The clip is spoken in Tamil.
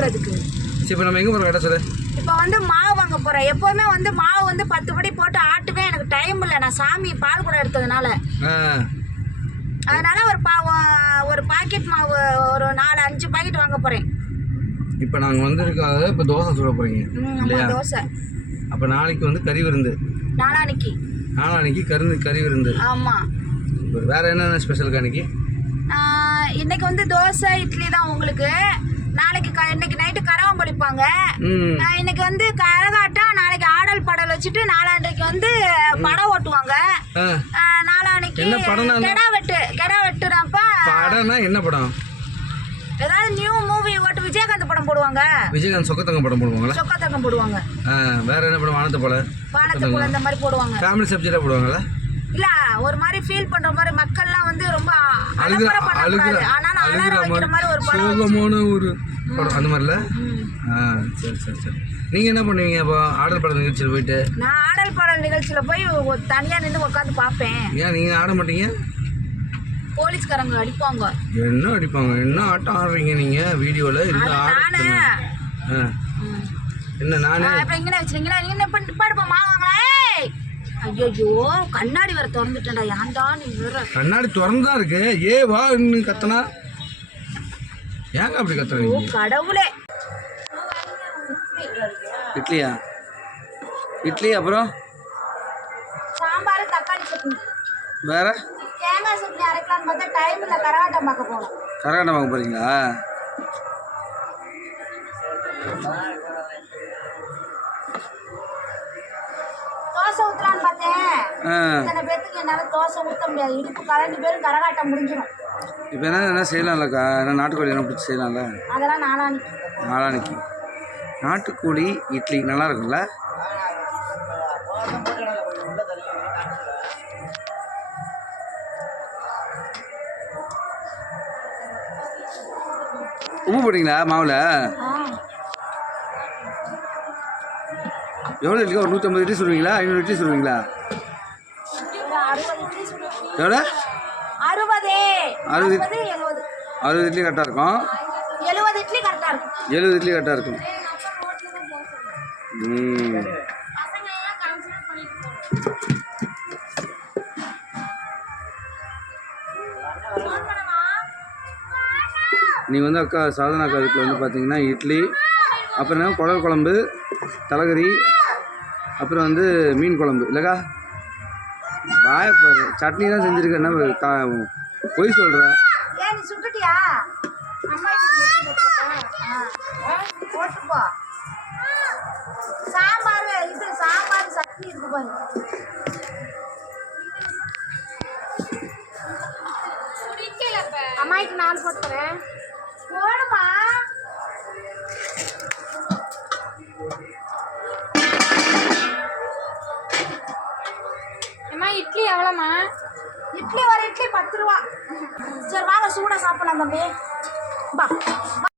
எடுக்கிறதுக்கு. இப்போ நம்ம எங்கே போகிறோம் கடை சொல்லு. இப்போ வந்து மாவு வாங்க போகிறேன். எப்போவுமே வந்து மாவு வந்து 10 படி போட்டு ஆட்டுவேன். எனக்கு டைம் இல்லை, நான் சாமி பால் கூட எடுத்ததுனால. அதனால ஒரு பாக்கெட் மாவு ஒரு 4-5 பாக்கெட் வாங்க போகிறேன். இப்போ நாங்கள் வந்திருக்காக இப்போ தோசை சுட போகிறீங்க இல்லையா? தோசை. அப்போ நாளைக்கு வந்து கறி விருந்து. நாளானிக்கு கறி விருந்து. ஆமாம். வேறு என்னென்ன ஸ்பெஷலுக்கு அன்றைக்கி? இன்னைக்கு வந்து தோசை இட்லி தான் உங்களுக்கு. இன்னைக்கு நைட்டு கரகம் படிப்பாங்க. இன்னைக்கு வந்து கரகாட்டம், நாளைக்கு ஆடல் பாடல் வச்சுட்டு நாளான்றைக்கு வந்து படம் ஓட்டுவாங்க. நாளான்னைக்கு கெடா வெட்டுறப்ப படம்னா என்ன படம்? ஏதாவது நியூ மூவி ஓட்டு விஜயகாந்த் படம் போடுவாங்க. விஜயகாந்த் சொக்கத்தங்கம் படம் போடுவாங்களா? சொக்கத்தங்கம் போடுவாங்க. வேற என்ன படம்? வானத்தை போல இந்த மாதிரி போடுவாங்க. ஃபேமிலி சப்ஜெக்டா போடுவாங்களா? இல்ல, ஒரு மாதிரி ஃபீல் பண்ற மாதிரி, மக்கள்லாம் வந்து ரொம்ப அழுகிற மாதிரி ஒரு சோகமான ஒரு படம் அந்த மாதிரில. சரி. நீங்க என்ன பண்ணுவீங்க அப்போ ஆடல் பாடல் நிகழ்ச்சியில் போயிட்டு? நான் ஆடல் பாடல் நிகழ்ச்சியில் போய் தனியா நின்று உட்காந்து பார்ப்பேன். ஏன் நீங்க ஆட மாட்டீங்க? போலீஸ்காரங்க அடிப்பாங்க. என்ன அடிப்பாங்க? என்ன ஆட்டம் ஆடுறீங்க நீங்க வீடியோல? இந்த ஆடு என்ன நானே இப்ப இங்க வச்சிருக்கீங்களா? நீங்க என்ன பண்ணிட்டு பாடுப்பா மாவாங்களே. ஐயோ, கண்ணாடி வர திறந்துட்டேன்டா. ஏன்டா நீ வேற? கண்ணாடி திறந்துதான் இருக்கு. வா இன்னும் கத்தனா ஏங்க அப்படி கத்துறீங்க? ஓ கடவுளே. இட்லி அப்புறம் சாம்பார், தக்காளி சட்னி. வேற தேங்காய் சட்னி அரைக்கலாம்னு பார்த்தா டைம் இல்லை. கரகாட்டம் பார்க்க போகணும். கரகாட்டம் பார்க்க போறீங்களா? தோசை ஊற்றலான்னு பார்த்தேன். இத்தனை பேத்துக்கு என்னால் தோசை ஊற்ற முடியாது. இடுப்பு கலந்து பேரும் கரகாட்டம் முடிஞ்சிடும். இப்போ என்ன செய்யலாம்லக்கா? என்ன நாட்டுக்கோழி என்ன பிடிச்சி செய்யலாம்ல? அதெல்லாம் நாளானிக்கு நாட்டுக்கோழி இட்லி நல்லா இருக்கும்ல? உப்பு போட்டிங்களா மாவில்? எவ்வளோ இட்லி? ஒரு 150 இட்லி சொல்லுவீங்களா? 500 இட்லி சொல்லுவீங்களா? எவ்வளோ? 60 இட்லி கரெக்டாக இருக்கும். 70 இட்லி கரெக்டாக இருக்கும். நீ வந்து அக்கா சாதனா அக்கா வீட்டில் வந்து பார்த்தீங்கன்னா இட்லி, அப்புறம் குடல் குழம்பு, தலைகறி, அப்புறம் வந்து மீன் குழம்பு இல்லைக்கா? வாயப்பாரு சட்னி தான் செஞ்சுருக்கேன். என்ன பொய் சொல்கிறேன்? சாம்பார் சட்னி இருக்கு பாரு. அம்மாய்க்கு நான் போட்டுறேன். போடுமா? அம்மா இட்லி எவ்வளோம்மா? இட்லி ஒரு இட்லி 10 ரூபா. சரி வாங்க சூடாக சாப்பிடலாம் தம்பி. பா